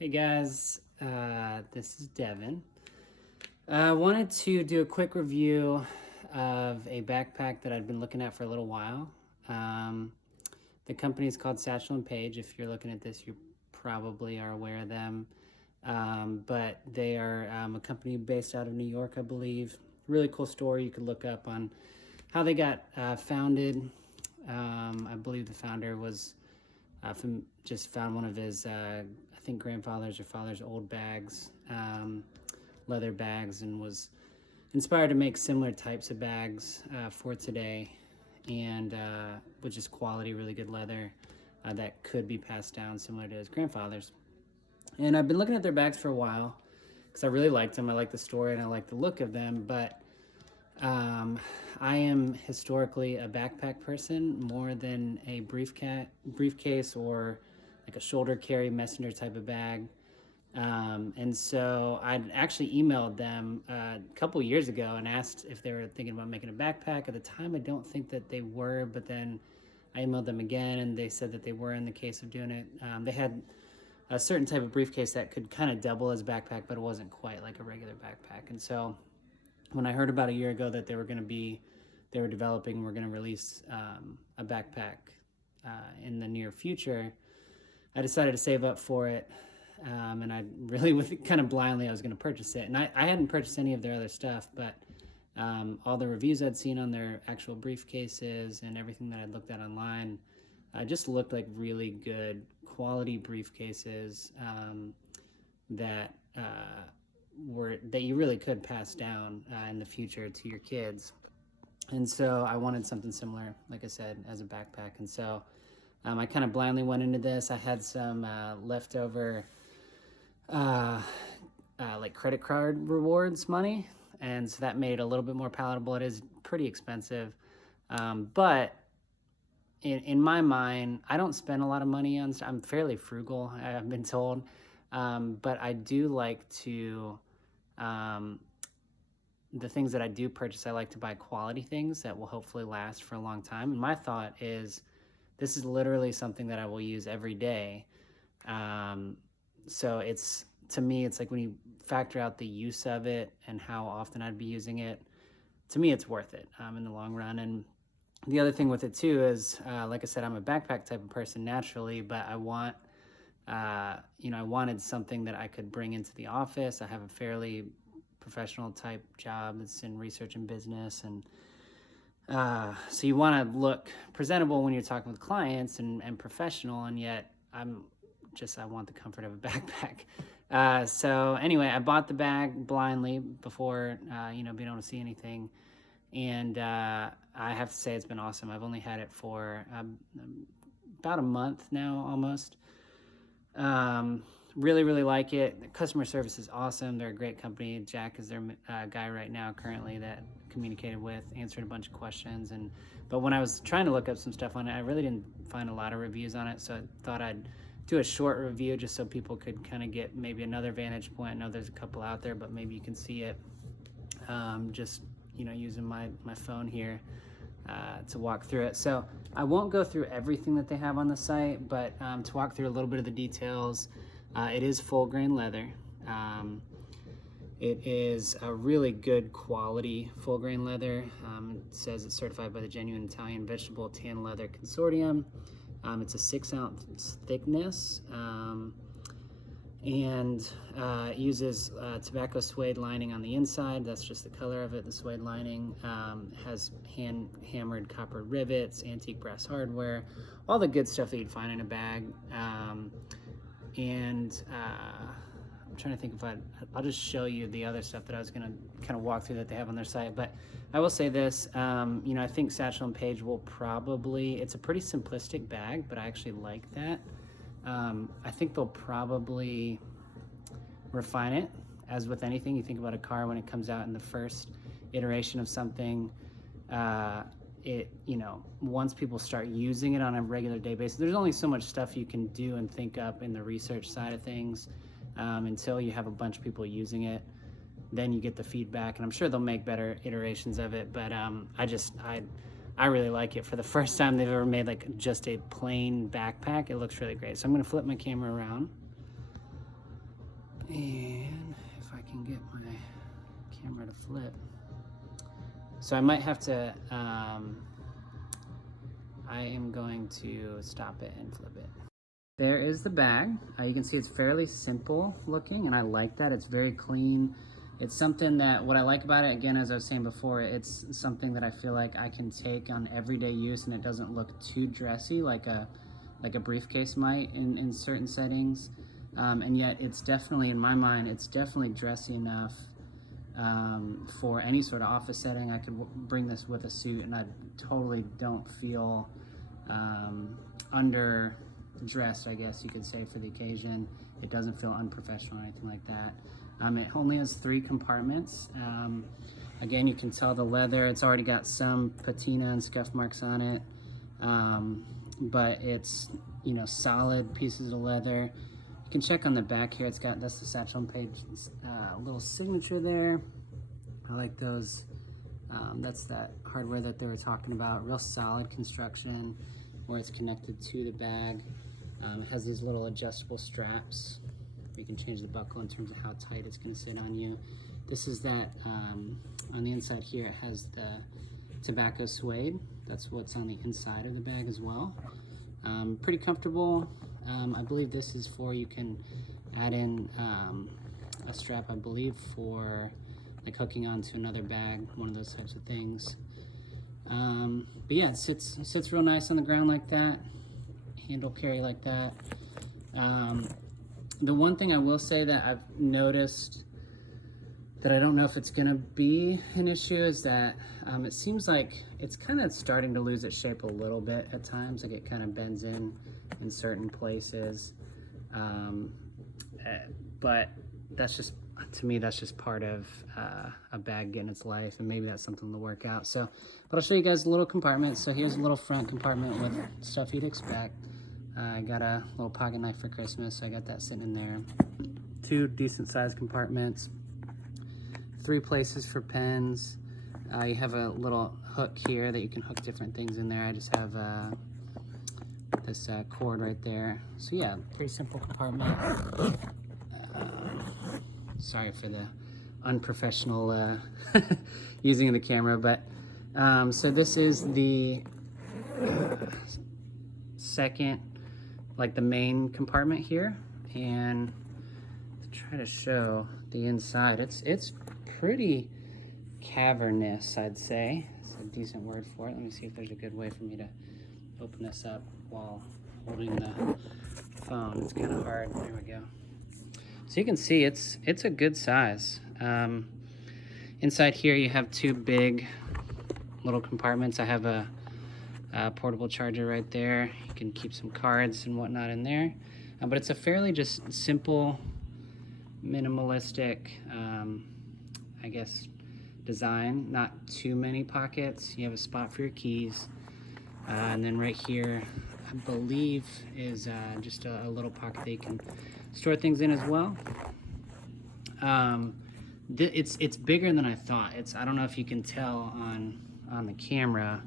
Hey guys, this is Devin. I wanted to do a quick review of a backpack that I'd been looking at for a little while. Um, the company is called Satchel and Page. If you're looking at this, you probably are aware of them. But they are a company based out of New York, I believe. Really cool story you could look up on how they got founded. I believe the founder was just found one of his, I think, grandfather's or father's old bags, leather bags, and was inspired to make similar types of bags for today, and with just quality, really good leather that could be passed down similar to his grandfather's. And I've been looking at their bags for a while because I really liked them. I like the story and I like the look of them, but I am historically a backpack person more than a briefcase or like a shoulder carry messenger type of bag. And so I'd actually emailed them a couple years ago and asked if they were thinking about making a backpack. At the time, I don't think that they were, but then I emailed them again and they said that they were in the case of doing it. They had a certain type of briefcase that could kind of double as a backpack, but it wasn't quite like a regular backpack. And so when I heard about a year ago that they were developing, we're going to release a backpack in the near future, I decided to save up for it. And I really, with kind of blindly, I was going to purchase it. And I hadn't purchased any of their other stuff, but all the reviews I'd seen on their actual briefcases and everything that I'd looked at online just looked like really good quality briefcases that that you really could pass down in the future to your kids. And so I wanted something similar, like I said, as a backpack. And so I kind of blindly went into this. I had some leftover like credit card rewards money, and so that made it a little bit more palatable. It is pretty expensive, but in my mind, I don't spend a lot of money on stuff. I'm fairly frugal, I've been told, but I do like to the things that I do purchase, I like to buy quality things that will hopefully last for a long time. And my thought is, this is literally something that I will use every day. So to me, it's like when you factor out the use of it and how often I'd be using it, to me, it's worth it in the long run. And the other thing with it too is, like I said, I'm a backpack type of person naturally, but I wanted something that I could bring into the office. I have a fairly professional type job that's in research and business, and so you want to look presentable when you're talking with clients and professional, and yet I want the comfort of a backpack. So anyway, I bought the bag blindly before being able to see anything, and I have to say it's been awesome. I've only had it for about a month now, almost. Really, really like it. The customer service is awesome. They're a great company. Jack is their guy right now currently that communicated with, answered a bunch of questions. But when I was trying to look up some stuff on it, I really didn't find a lot of reviews on it. So I thought I'd do a short review just so people could kind of get maybe another vantage point. I know there's a couple out there, but maybe you can see it using my phone here to walk through it. So I won't go through everything that they have on the site, but to walk through a little bit of the details. It is full grain leather. It is a really good quality full grain leather. It says it's certified by the Genuine Italian Vegetable Tan Leather Consortium. It's a 6-ounce thickness, and it uses tobacco suede lining on the inside. That's just the color of it, the suede lining. Has hand-hammered copper rivets, antique brass hardware, all the good stuff that you'd find in a bag. And I'm trying to think if I'll just show you the other stuff that I was going to kind of walk through that they have on their site. But I will say this, I think Satchel and Page will probably, it's a pretty simplistic bag, but I actually like that. I think they'll probably refine it. As with anything, you think about a car when it comes out in the first iteration of something, once people start using it on a regular day basis, there's only so much stuff you can do and think up in the research side of things until you have a bunch of people using it. Then you get the feedback, and I'm sure they'll make better iterations of it. But I really like it. For the first time they've ever made like just a plain backpack, it looks really great. So I'm going to flip my camera around. And if I can get my camera to flip. So I might have to, I am going to stop it and flip it. There is the bag. You can see it's fairly simple looking, and I like that. It's very clean. It's something that, what I like about it, again, as I was saying before, it's something that I feel like I can take on everyday use, and it doesn't look too dressy like a briefcase might in certain settings. And yet it's definitely, in my mind, it's definitely dressy enough for any sort of office setting. I could bring this with a suit and I totally don't feel underdressed, I guess you could say, for the occasion. It doesn't feel unprofessional or anything like that. It only has 3 compartments. Again, you can tell the leather, it's already got some patina and scuff marks on it, but it's, you know, solid pieces of leather. You can check on the back here. It's got, that's the Satchel and Page little signature there. I like those. That's that hardware that they were talking about. Real solid construction where it's connected to the bag. It has these little adjustable straps. You can change the buckle in terms of how tight it's going to sit on you. This is that, on the inside here, it has the tobacco suede. That's what's on the inside of the bag as well. Pretty comfortable. I believe this is for, you can add in a strap, I believe, for like hooking onto another bag, one of those types of things. But yeah, it sits real nice on the ground like that. Handle carry like that. The one thing I will say that I've noticed that I don't know if it's gonna be an issue is that it seems like it's kind of starting to lose its shape a little bit at times. Like it kind of bends in certain places. But that's just, to me, that's just part of a bag getting its life, and maybe that's something to work out. So, but I'll show you guys the little compartments. So here's a little front compartment with stuff you'd expect. I got a little pocket knife for Christmas, so I got that sitting in there. 2 decent sized compartments. 3 places for pens. You have a little hook here that you can hook different things in there. I just have this cord right there. So yeah, pretty simple compartment. Sorry for the unprofessional using of the camera, but so this is the second, like the main compartment here, and to try to show the inside, it's pretty cavernous, I'd say. It's a decent word for it. Let me see if there's a good way for me to open this up while holding the phone. It's kind of hard. There we go. So you can see it's a good size. Inside here you have 2 big little compartments. I have a portable charger right there. You can keep some cards and whatnot in there. But it's a fairly just simple, minimalistic, I guess, design. Not too many pockets. You have a spot for your keys. And then right here, I believe, is just a little pocket that you can store things in as well. It's bigger than I thought. I don't know if you can tell on the camera,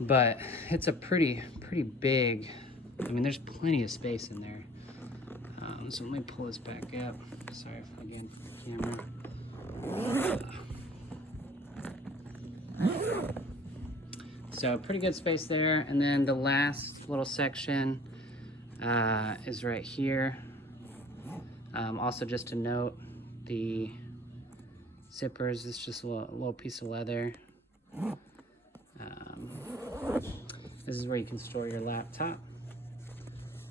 but it's a pretty big. I mean, there's plenty of space in there. So let me pull this back up. Sorry again for the camera. So pretty good space there. And then the last little section is right here. Also, just to note, the zippers, it's just a little piece of leather. This is where you can store your laptop.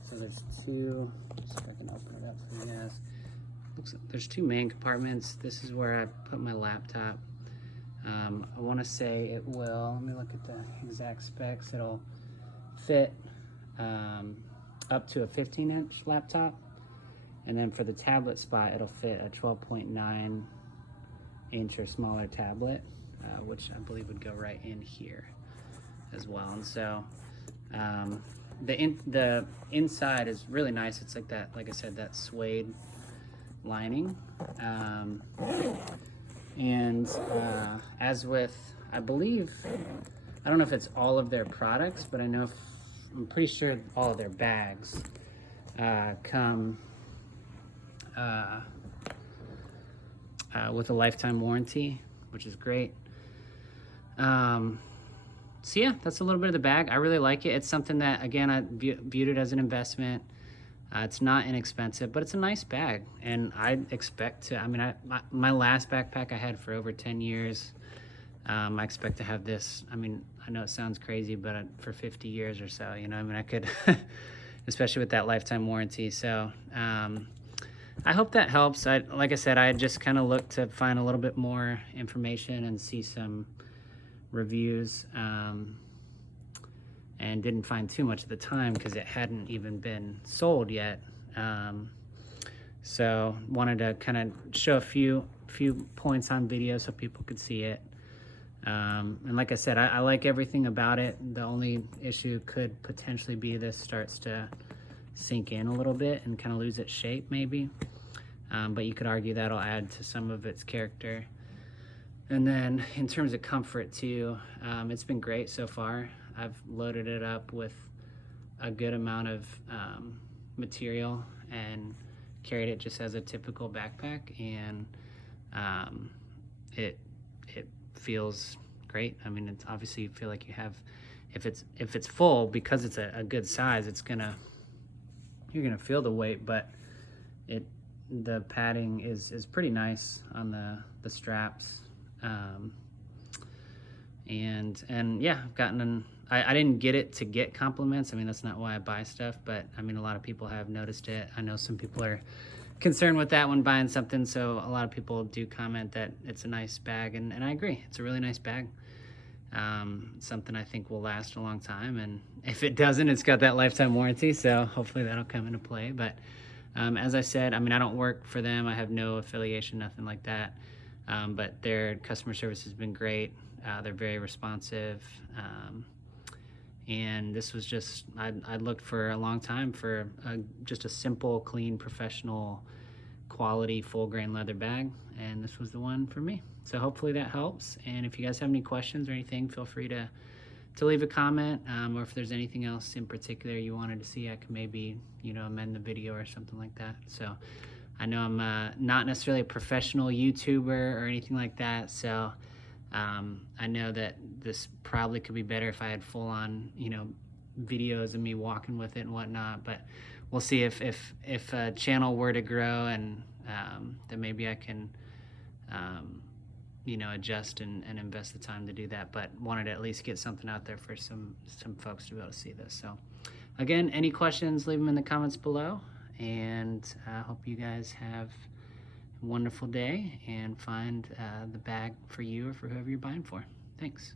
So there's 2, see if I can open it up for you guys. Looks like there's 2 main compartments. This is where I put my laptop. I want to say it will, let me look at the exact specs. It'll fit up to a 15-inch laptop. And then for the tablet spot, it'll fit a 12.9 inch or smaller tablet, which I believe would go right in here as well. And so the inside is really nice. It's like that, like I said, that suede lining. And as with, I believe, I don't know if it's all of their products, but I'm pretty sure all of their bags come with a lifetime warranty, which is great. So yeah, that's a little bit of the bag. I really like it. It's something that, again, I viewed it as an investment. It's not inexpensive, but it's a nice bag. And I expect to, I mean, my last backpack I had for over 10 years. I expect to have this, I mean, I know it sounds crazy, but for 50 years or so, you know, I mean, I could, especially with that lifetime warranty. So I hope that helps. Like I said, I just kind of looked to find a little bit more information and see some reviews, and didn't find too much at the time because it hadn't even been sold yet. So wanted to kind of show a few points on video so people could see it. And like I said, I like everything about it. The only issue could potentially be this starts to sink in a little bit and kind of lose its shape maybe. But you could argue that'll add to some of its character. And then in terms of comfort too, it's been great so far. I've loaded it up with a good amount of material and carried it just as a typical backpack, and it feels great. I mean, it's obviously, you feel like you have, if it's full, because it's a good size, you're gonna feel the weight, but the padding is pretty nice on the straps. And yeah, I've gotten I didn't get it to get compliments. I mean, that's not why I buy stuff, but I mean, a lot of people have noticed it. I know some people are concerned with that when buying something, so a lot of people do comment that it's a nice bag, and I agree, it's a really nice bag. Something I think will last a long time, and if it doesn't, it's got that lifetime warranty, so hopefully that'll come into play. But as I said, I mean, I don't work for them, I have no affiliation, nothing like that, but their customer service has been great. They're very responsive, and this was just, I looked for a long time for just a simple, clean, professional, quality, full grain leather bag, and this was the one for me. So hopefully that helps, and if you guys have any questions or anything, feel free to leave a comment, or if there's anything else in particular you wanted to see, I could maybe, you know, amend the video or something like that. So I know I'm not necessarily a professional YouTuber or anything like that, so I know that this probably could be better if I had full-on, you know, videos of me walking with it and whatnot, but we'll see if a channel were to grow, and then maybe I can you know, adjust and invest the time to do that, but wanted to at least get something out there for some folks to be able to see this. So again, any questions, leave them in the comments below, and I hope you guys have wonderful day and find the bag for you or for whoever you're buying for. Thanks.